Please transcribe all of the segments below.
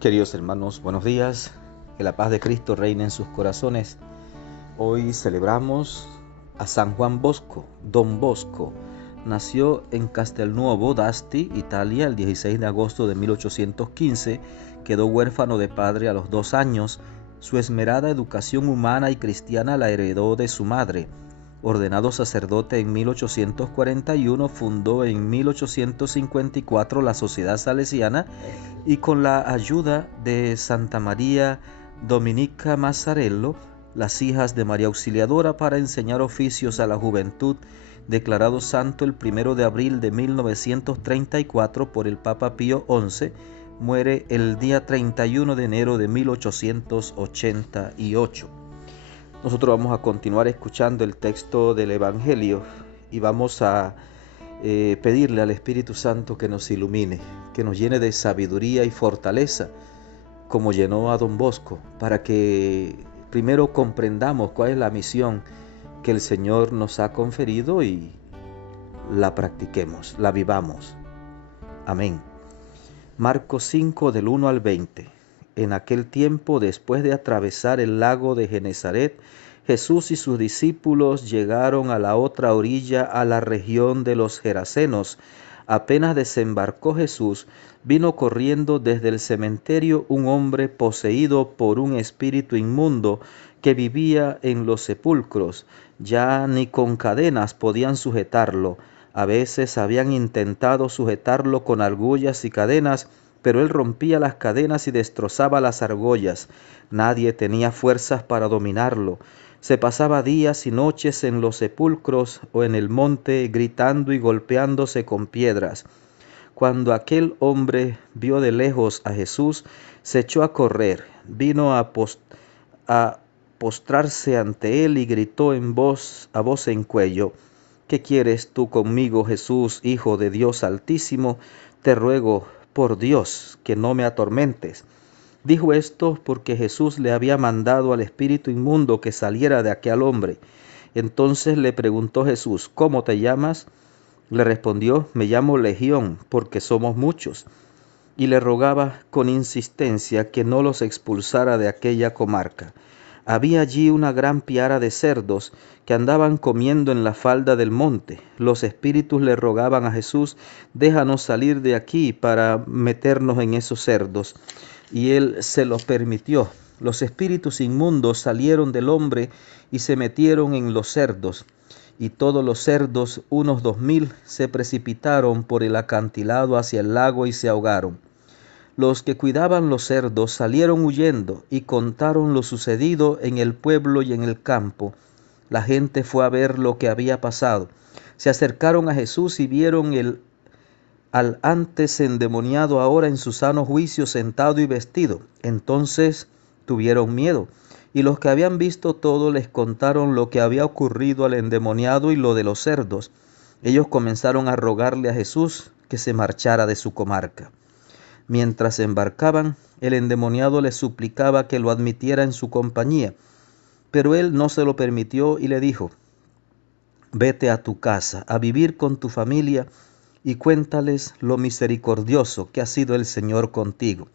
Queridos hermanos, buenos días. Que la paz de Cristo reine en sus corazones. Hoy celebramos a San Juan Bosco. Don Bosco nació en Castelnuovo d'Asti, Italia, el 16 de agosto de 1815. Quedó huérfano de padre a los 2 años. Su esmerada educación humana y cristiana la heredó de su madre. Ordenado sacerdote en 1841, fundó en 1854 la Sociedad Salesiana y con la ayuda de Santa María Dominica Mazzarello, las hijas de María Auxiliadora, para enseñar oficios a la juventud, declarado santo el 1 de abril de 1934 por el Papa Pío XI, muere el día 31 de enero de 1888. Nosotros vamos a continuar escuchando el texto del Evangelio y vamos a pedirle al Espíritu Santo que nos ilumine, que nos llene de sabiduría y fortaleza, como llenó a Don Bosco, para que primero comprendamos cuál es la misión que el Señor nos ha conferido y la practiquemos, la vivamos. Amén. Marcos 5 del 1 al 20. En aquel tiempo, después de atravesar el lago de Genesaret, Jesús y sus discípulos llegaron a la otra orilla, a la región de los Gerasenos. Apenas desembarcó Jesús, vino corriendo desde el cementerio un hombre poseído por un espíritu inmundo que vivía en los sepulcros. Ya ni con cadenas podían sujetarlo. A veces habían intentado sujetarlo con argollas y cadenas, pero él rompía las cadenas y destrozaba las argollas. Nadie tenía fuerzas para dominarlo. Se pasaba días y noches en los sepulcros o en el monte, gritando y golpeándose con piedras. Cuando aquel hombre vio de lejos a Jesús, se echó a correr, vino a postrarse ante él y gritó a voz en cuello: ¿Qué quieres tú conmigo, Jesús, Hijo de Dios Altísimo? Te ruego, por Dios, que no me atormentes. Dijo esto porque Jesús le había mandado al espíritu inmundo que saliera de aquel hombre. Entonces le preguntó Jesús: ¿Cómo te llamas? Le respondió: Me llamo Legión, porque somos muchos. Y le rogaba con insistencia que no los expulsara de aquella comarca. Había allí una gran piara de cerdos que andaban comiendo en la falda del monte. Los espíritus le rogaban a Jesús: déjanos salir de aquí para meternos en esos cerdos. Y él se lo permitió. Los espíritus inmundos salieron del hombre y se metieron en los cerdos. Y todos los cerdos, unos 2000, se precipitaron por el acantilado hacia el lago y se ahogaron. Los que cuidaban los cerdos salieron huyendo y contaron lo sucedido en el pueblo y en el campo. La gente fue a ver lo que había pasado. Se acercaron a Jesús y vieron al antes endemoniado ahora en su sano juicio sentado y vestido. Entonces tuvieron miedo. Y los que habían visto todo les contaron lo que había ocurrido al endemoniado y lo de los cerdos. Ellos comenzaron a rogarle a Jesús que se marchara de su comarca. Mientras embarcaban, el endemoniado le suplicaba que lo admitiera en su compañía, pero él no se lo permitió y le dijo: vete a tu casa, a vivir con tu familia, y cuéntales lo misericordioso que ha sido el Señor contigo.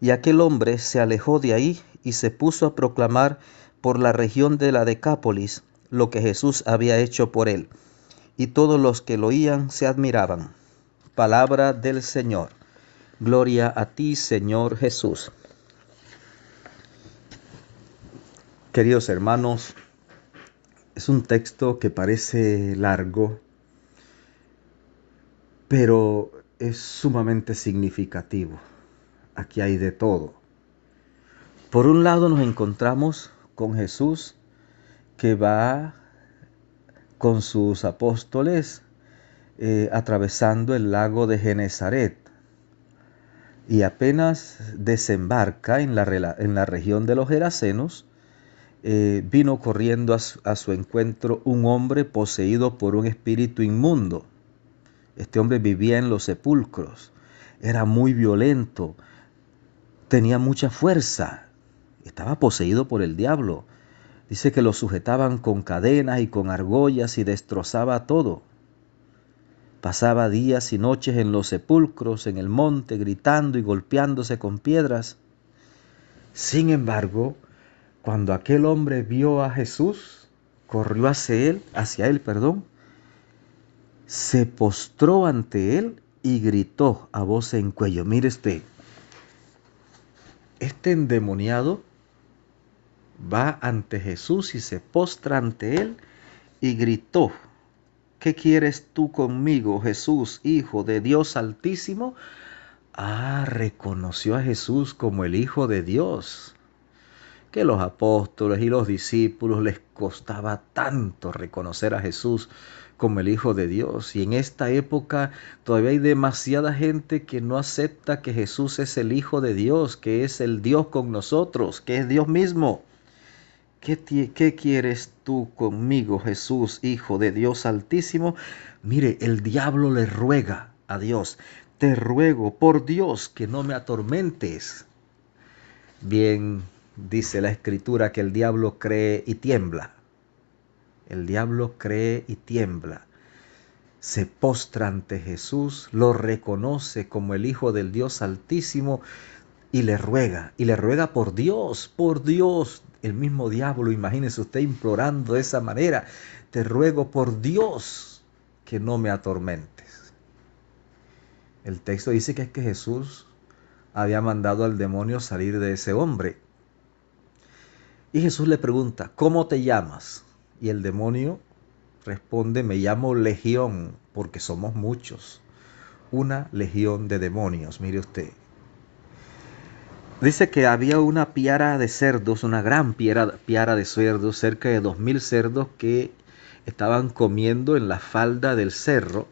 Y aquel hombre se alejó de ahí y se puso a proclamar por la región de la Decápolis lo que Jesús había hecho por él. Y todos los que lo oían se admiraban. Palabra del Señor. Gloria a ti, Señor Jesús. Queridos hermanos, es un texto que parece largo, pero es sumamente significativo. Aquí hay de todo. Por un lado nos encontramos con Jesús, que va con sus apóstoles atravesando el lago de Genesaret. Y apenas desembarca en la región de los Gerasenos, vino corriendo a su encuentro un hombre poseído por un espíritu inmundo. Este hombre vivía en los sepulcros, era muy violento, tenía mucha fuerza, estaba poseído por el diablo. Dice que lo sujetaban con cadenas y con argollas y destrozaba todo. Pasaba días y noches en los sepulcros, en el monte, gritando y golpeándose con piedras. Sin embargo, cuando aquel hombre vio a Jesús, corrió hacia él, se postró ante él y gritó a voz en cuello. Mire usted, este endemoniado va ante Jesús y se postra ante él y gritó: ¿qué quieres tú conmigo, Jesús, Hijo de Dios Altísimo? Reconoció a Jesús como el Hijo de Dios, que los apóstoles y los discípulos les costaba tanto reconocer a Jesús como el Hijo de Dios. Y en esta época todavía hay demasiada gente que no acepta que Jesús es el Hijo de Dios, que es el Dios con nosotros, que es Dios mismo. ¿Qué quieres tú conmigo, Jesús, Hijo de Dios Altísimo? Mire, el diablo le ruega a Dios: te ruego por Dios que no me atormentes. Bien, dice la Escritura que el diablo cree y tiembla. El diablo cree y tiembla. Se postra ante Jesús, lo reconoce como el Hijo del Dios Altísimo y le ruega por Dios, por Dios. El mismo diablo, imagínese usted implorando de esa manera: te ruego por Dios que no me atormentes. El texto dice que es que Jesús había mandado al demonio salir de ese hombre. Y Jesús le pregunta: ¿cómo te llamas? Y el demonio responde: me llamo Legión, porque somos muchos. Una legión de demonios, mire usted. Dice que había una piara de cerdos, una gran piara de cerdos, cerca de 2000 cerdos que estaban comiendo en la falda del cerro.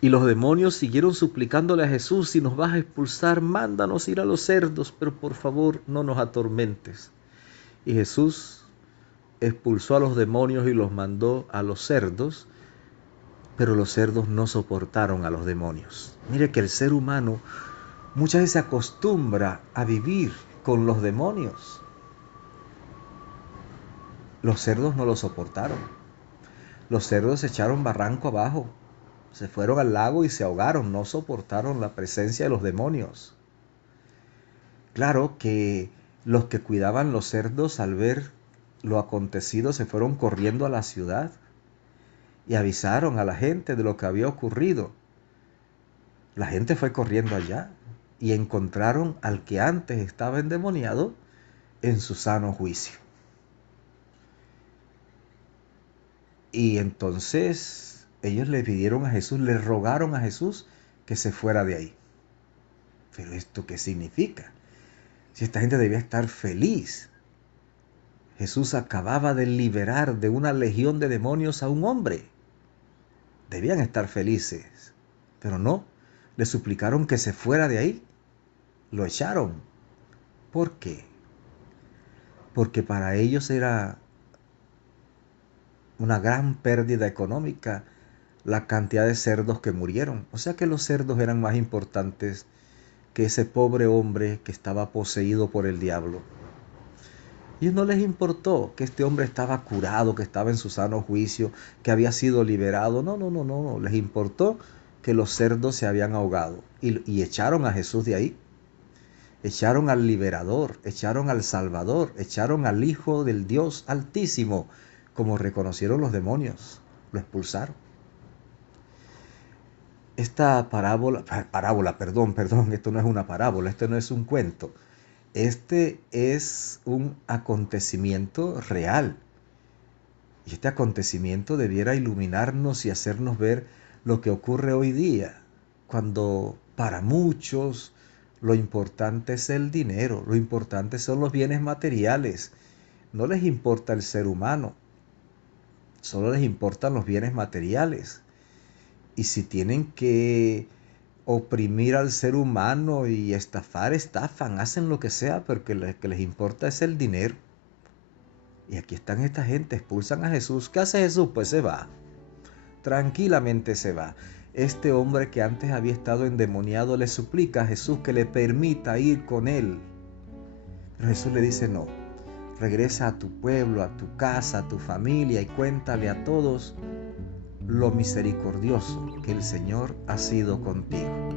Y los demonios siguieron suplicándole a Jesús: si nos vas a expulsar, mándanos ir a los cerdos, pero por favor no nos atormentes. Y Jesús expulsó a los demonios y los mandó a los cerdos, pero los cerdos no soportaron a los demonios. Mire que el ser humano muchas veces se acostumbra a vivir con los demonios. Los cerdos no lo soportaron. Los cerdos se echaron barranco abajo, se fueron al lago y se ahogaron, no soportaron la presencia de los demonios. Claro que los que cuidaban los cerdos, al ver lo acontecido, se fueron corriendo a la ciudad y avisaron a la gente de lo que había ocurrido. La gente fue corriendo allá y encontraron al que antes estaba endemoniado en su sano juicio. Y entonces ellos le pidieron a Jesús, le rogaron a Jesús que se fuera de ahí. ¿Pero esto qué significa? Si esta gente debía estar feliz. Jesús acababa de liberar de una legión de demonios a un hombre. Debían estar felices, pero no. Le suplicaron que se fuera de ahí. Lo echaron. ¿Por qué? Porque para ellos era una gran pérdida económica la cantidad de cerdos que murieron. O sea que los cerdos eran más importantes que ese pobre hombre que estaba poseído por el diablo. Y no les importó que este hombre estaba curado, que estaba en su sano juicio, que había sido liberado. No. Les importó que los cerdos se habían ahogado. Y echaron a Jesús de ahí. Echaron al liberador, echaron al Salvador, echaron al Hijo del Dios Altísimo. Como reconocieron los demonios, lo expulsaron. Esta perdón, esto no es una parábola, esto no es un cuento. Este es un acontecimiento real. Y este acontecimiento debiera iluminarnos y hacernos ver lo que ocurre hoy día, cuando para muchos lo importante es el dinero, lo importante son los bienes materiales. No les importa el ser humano, solo les importan los bienes materiales. Y si tienen que oprimir al ser humano y estafar, estafan, hacen lo que sea, porque lo que les importa es el dinero. Y aquí están esta gente, expulsan a Jesús. ¿Qué hace Jesús? Pues se va. Tranquilamente se va. Este hombre que antes había estado endemoniado le suplica a Jesús que le permita ir con él. Pero Jesús le dice: no, regresa a tu pueblo, a tu casa, a tu familia y cuéntale a todos lo misericordioso que el Señor ha sido contigo.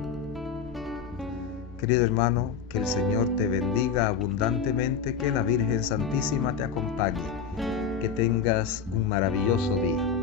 Querido hermano, que el Señor te bendiga abundantemente, que la Virgen Santísima te acompañe, que tengas un maravilloso día.